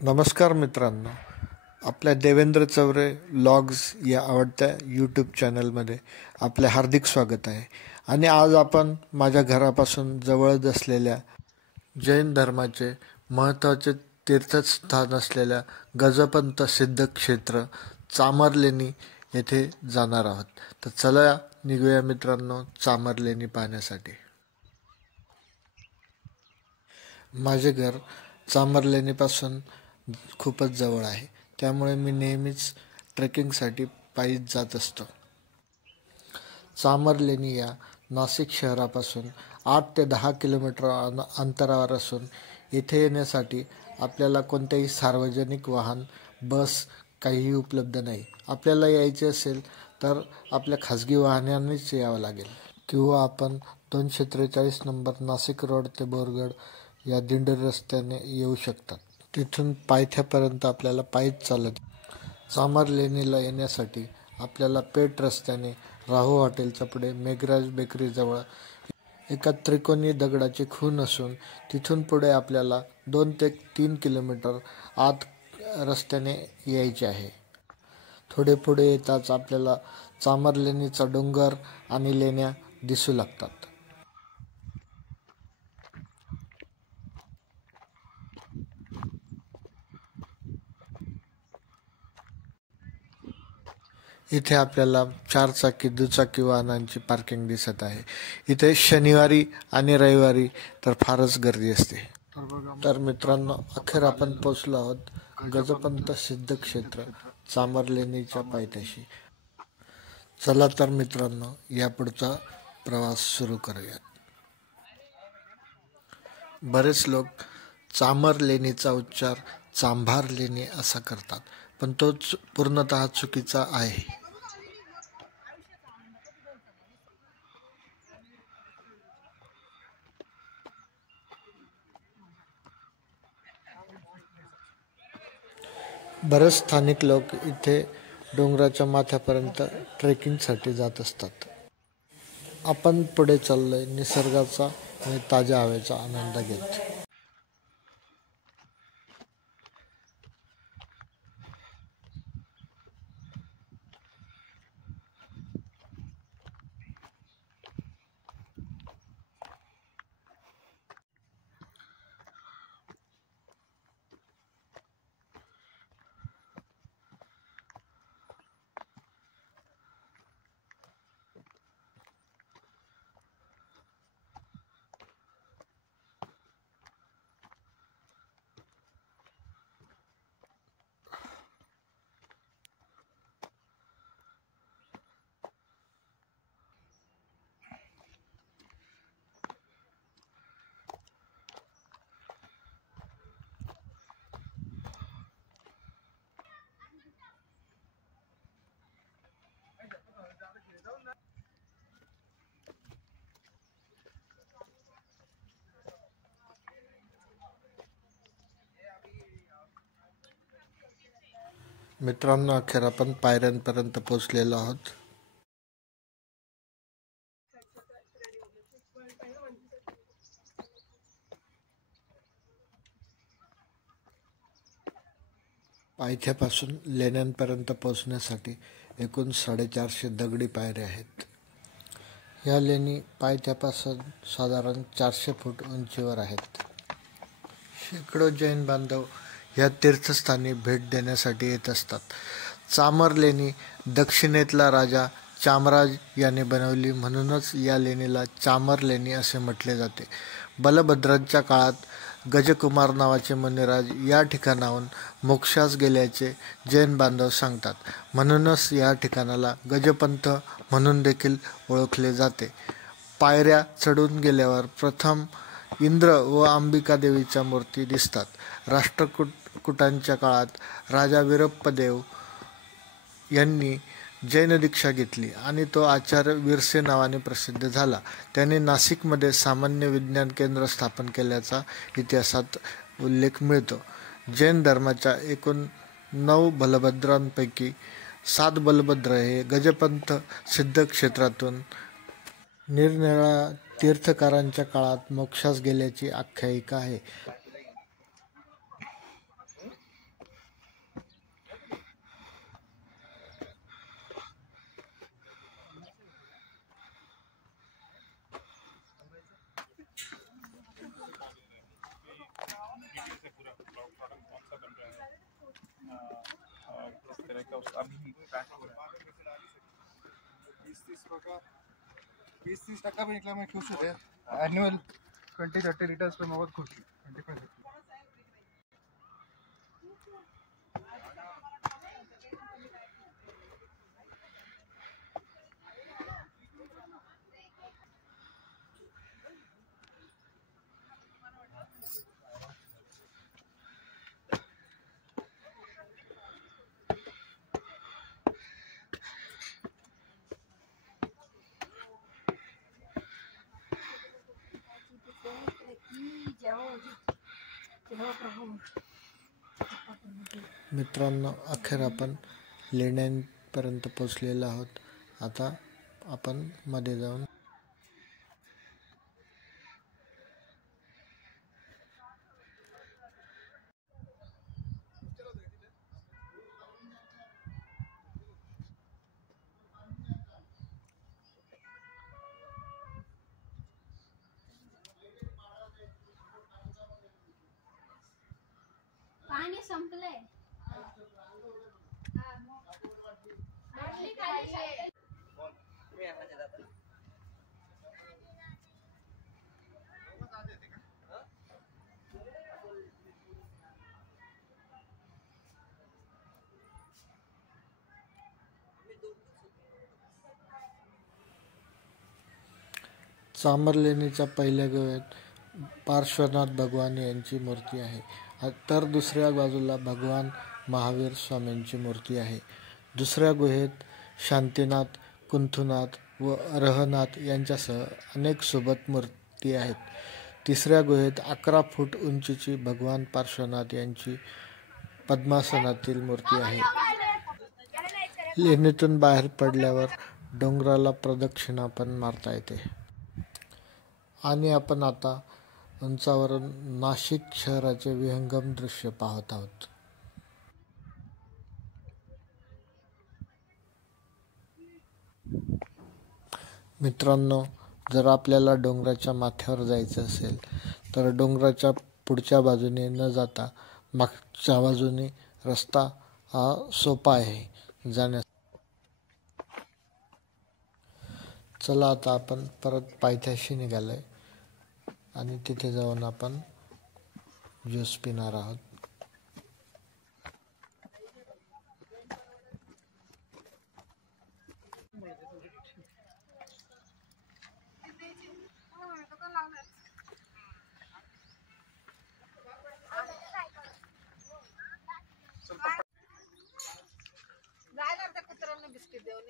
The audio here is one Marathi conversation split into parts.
नमस्कार मित्रांनो, आपल्या देवेंद्र चौरे व्लॉग्स या आवडत्या यूट्यूब चॅनलमध्ये आपले हार्दिक स्वागत आहे. आणि आज आपण माझ्या घरापासून जवळच असलेल्या जैन धर्माचे महत्त्वाचे तीर्थस्थान असलेल्या गजपंत सिद्धक्षेत्र चामरलेणी येथे जाणार आहोत. तर चला निघूया मित्रांनो चामरलेणी पाहण्यासाठी. माझे घर चामरलेणीपासून खूपच जवळ आहे, त्यामुळे मी नेहमीच ट्रेकिंगसाठी पायी जात असतो. चामरलेणी या नाशिक शहरापासून 8 ते 10 किलोमीटर अंतरावर असून इथे येण्यासाठी आपल्याला कोणतेही सार्वजनिक वाहन, बस काहीही उपलब्ध नाही. आपल्याला यायचे असेल तर आपल्या खाजगी वाहनानेच यावं लागेल, किंवा आपण 243 नंबर नाशिक रोड ते बोरगड या दिंडोरी रस्त्याने येऊ शकतात. तिथून पायथ्यापर्यंत आपल्याला पायीच चालत. चामरलेणीला येण्यासाठी आपल्याला पेठ रस्त्याने राहू हॉटेलच्या पुढे मेघराज बेकरीजवळ एका त्रिकोणी दगडाची खूण असून तिथून पुढे आपल्याला 2 ते 3 किलोमीटर आत रस्त्याने यायचे आहे. थोडे पुढे येताच आपल्याला चामरलेणीचा डोंगर आणि लेण्या दिसू लागतात. इथे आपल्याला 4 चाकी दुचाकी वाहनांची पार्किंग दिसत आहे. इथे शनिवारी आणि रविवारी तर फारच गर्दी असते. तर मित्रांनो, अखेर आपण पोचलो आहोत गजपंत सिद्धक्षेत्र चामरलेणीच्या पायथ्याशी. चला तर मित्रांनो, यापुढचा प्रवास सुरू करूयात. बरेच लोक चामरलेणीचा उच्चार चांभारलेणी असा करतात, पण तो पूर्णतः चुकीचा आहे. बरेच स्थानिक लोक इथे डोंगराच्या माथ्यापर्यंत ट्रेकिंगसाठी जात असतात. आपण पुढे चाललोय निसर्गाचा आणि ताज्या हवेचा आनंद घेत. मित्रांनो, अखेर आपण पायऱ्यांपर्यंत पोहोचलेलो आहोत. पायथ्यापासून लेण्यांपर्यंत पोहोचण्यासाठी एकूण 450 दगडी पायऱ्या आहेत. या लेणी पायथ्यापासून साधारण 400 फूट उंचीवर आहेत. शेकडो जैन बांधव या तीर्थस्थानी भेट देण्यासाठी येत असतात. चामरलेणी दक्षिणेतला राजा चामराज याने बनवली, म्हणूनच या लेणीला चामरलेणी असे म्हटले जाते. बलभद्रांच्या काळात गजकुमार नावाचे मुनिराज या ठिकाणाहून मोक्षास गेल्याचे जैन बांधव सांगतात. म्हणूनच या ठिकाणाला गजपंथ म्हणून देखील ओळखले जाते. पायऱ्या चढून गेल्यावर प्रथम इंद्र व अंबिका देवीच्या मूर्ती दिसतात. राष्ट्रकूटांच्या काळात राजा वीरप्पदेव यांनी जैन दीक्षा घेतली आणि तो आचार्य वीरसे नावाने प्रसिद्ध झाला. त्याने नाशिकमध्ये सामान्य विज्ञान केंद्र स्थापन केल्याचा इतिहासात उल्लेख मिळतो. जैन धर्माच्या एकूण 9 बलभद्रांपैकी 7 बलभद्र हे गजपंत सिद्धक्षेत्रातून निरनिराळ्या तीर्थकारांच्या काळात मोक्षास गेल्याची आख्यायिका आहे. 20-30% भी निकला मैं खुश है। एनुअल 20-30 लीटर्स पे मैं बहुत खुश हूँ। 25 मित्रांनो, अखेर आपण लेण्यांपर्यंत पोचलेलो आहोत. आता आपण मध्ये जाऊन पाणी संपलंय. चांबर लेणीच्या पहिल्या गुहेत पार्श्वनाथ भगवान यांची मूर्ती आहे, तर दुसऱ्या बाजूला भगवान महावीर स्वामींची मूर्ती आहे. दुसऱ्या गुहेत शांतीनाथ, कुंथुनाथ व रहनाथ यांच्यासह अनेक सोबत मूर्ती आहेत. तिसऱ्या गुहेत 11 फूट उंचीची भगवान पार्श्वनाथ यांची पद्मासनातील मूर्ती आहे. लेणीतून बाहेर पडल्यावर डोंगराला प्रदक्षिणा पण मारता येते. आणि आपण आता उंचावरून नाशिक शहराचे विहंगम दृश्य पाहत आहोत. मित्रांनो, जर आपल्याला डोंगराच्या माथ्यावर जायचं असेल तर डोंगराच्या पुढच्या बाजूने न जाता मागच्या बाजूने रस्ता हा सोपा आहे जाण्यास. चला, आता आपण परत पायथ्याशी निघालोय आणि तिथे जाऊन आपण ज्यूस पिणार आहोत. बिस्किट देऊन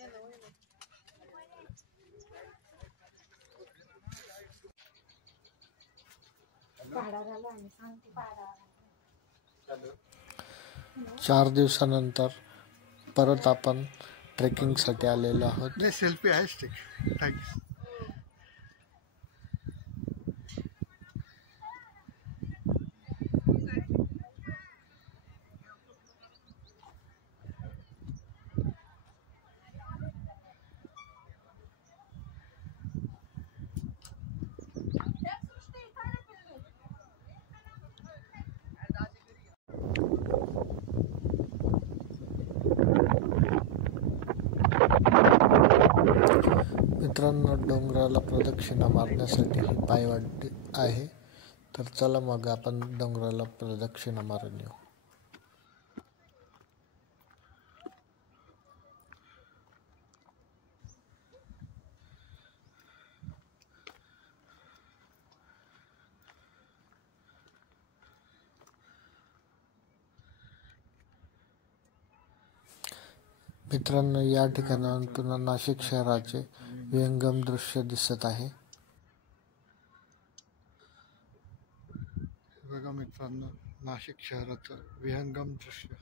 चार दिवसानंतर परत आपण ट्रेकिंगसाठी आलेलो आहोत. सेल्फी आहे स्टिक. थँक्स. मित्रांनो, डोंगराला प्रदक्षिणा मारण्यासाठी ही पायवाट आहे, तर चला मग आपण डोंगराला प्रदक्षिणा मारून येऊ. मित्रांनो, या ठिकाणाहून पुन्हा नाशिक शहराचे विहंगम दृश्य दिसत आहे. बघा मित्रांनो, नाशिक शहराचं विहंगम दृश्य.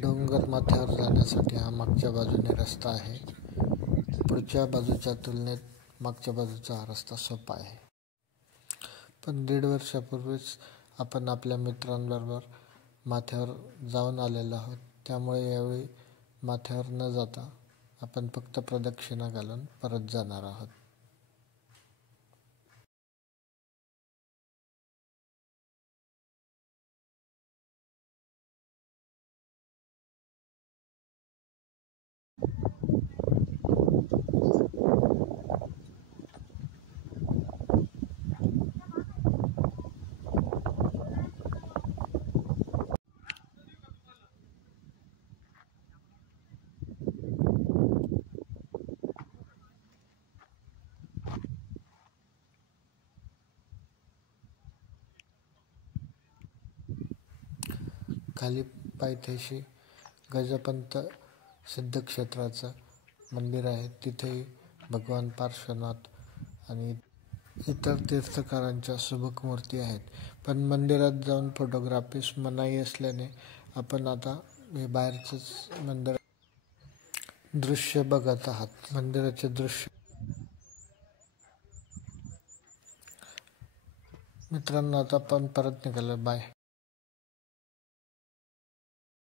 डोंगर माथ्यावर जाण्यासाठी हा मागच्या बाजूने रस्ता आहे. पुढच्या बाजूच्या तुलनेत मागच्या बाजूचा हा रस्ता सोपा आहे. पण 1.5 वर्षापूर्वीच आपण आपल्या मित्रांबरोबर माथ्यावर जाऊन आलेलो आहोत. त्यामुळे यावेळी माथ्यावर न जाता आपण फक्त प्रदक्षिणा घालून परत जाणार आहोत. खाली पायथ्याशी गजपंत सिद्धक्षेत्राचं मंदिर आहे. तिथेही भगवान पार्श्वनाथ आणि इतर तीर्थकारांच्या सुबक मूर्ती आहेत. पण मंदिरात जाऊन फोटोग्राफीस मनाई असल्याने आपण आता हे बाहेरचंच मंदिर दृश्य बघत आहात. मंदिराचे दृश्य मित्रांनो, आता आपण परत निघालो. बाय.